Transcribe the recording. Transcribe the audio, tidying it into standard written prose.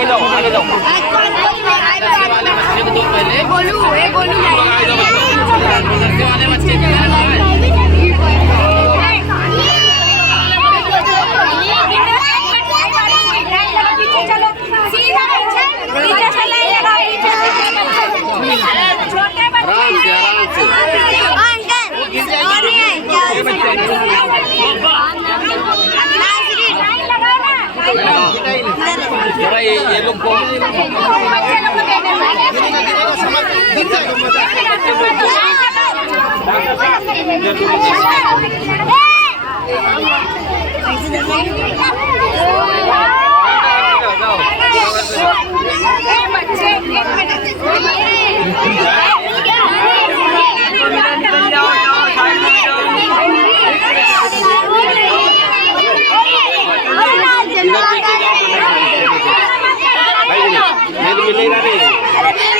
आगे जाओ आगे जाओ। गोलू वाले बच्चे ये लोग को मिलेगा नहीं।